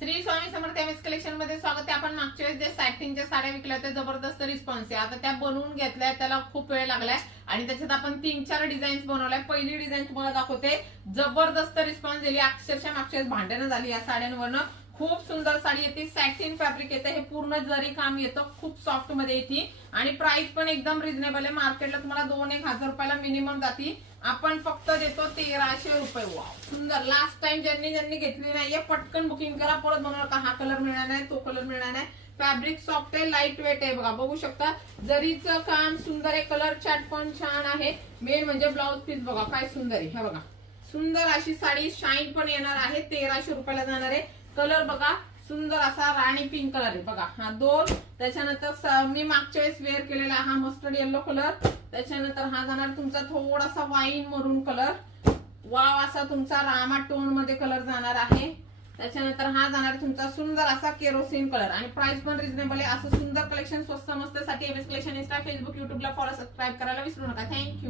Shri Swami Samarth MS collection मध्ये स्वागत आहे. आपण मागच्या वेळेस जे सॅटिनच्या साड्या विकल्या होत्या जबरदस्त रिस्पॉन्स आहे. आता त्या बनवून घेतल्या, त्याला खूप वेळ लागलाय आणि त्याच्यात आपण 3-4 डिझाईन्स बनवल्या. पहिली डिझाईन तुम्हाला दाखवते, जबरदस्त रिस्पॉन्स दिली. अक्षरशः मागच्या वेळेस भांडणं झाली या साड्यांवरनं. खूप सुंदर साडी येते, सॅटिन फॅब्रिक येते, हे पूर्ण जरी काम येतं, खूप सॉफ्ट मध्ये येते आणि प्राइस पण एकदम रिझनेबल आहे. मार्केटला तुम्हाला 2-1 हजार रुपयाला मिनिमम जाती, आपण फक्त देतो 1300 रुपये. वाव, सुंदर. लास्ट टाइम ज्यांनी घेतली नाहीये पटकन बुकिंग करा, परत बनवणार का हा कलर मिळणार नाही, तो कलर मिळणार नाही. फॅब्रिक सॉफ्ट आहे, लाईट वेट आहे. बघा, बघू शकता जरीचं काम सुंदर आहे, कलर चार्ट पण छान आहे. मेन म्हणजे ब्लाउज पीस बघा काय सुंदर आहे. हे बघा, सुंदर अशी साडी, शाईन पण येणार आहे. 1300 रुपयाला जाणार आहे. कलर बघा, सुंदर असा राणी पिंक कलर आहे. बघा हा 2, त्याच्यानंतर मी मागच्या वेळेस वेअर केलेला हा मस्टर्ड येलो कलर, त्याच्यानंतर हा जाणार तुमचा थोडासा वाईन मरून कलर. वाव, असा तुमचा रामा टोन मध्ये कलर जाणार आहे. त्याच्यानंतर हा जाणार तुमचा सुंदर असा केरोसिन कलर आणि प्राइस पण रिझनेबल आहे. असं सुंदर कलेक्शन स्वस्त मस्त साठी एमएस कलेक्शन इंस्टा, फेसबुक, युट्यूबला फॉलो, सबस्क्राईब करायला विसरू नका. थँक्यू.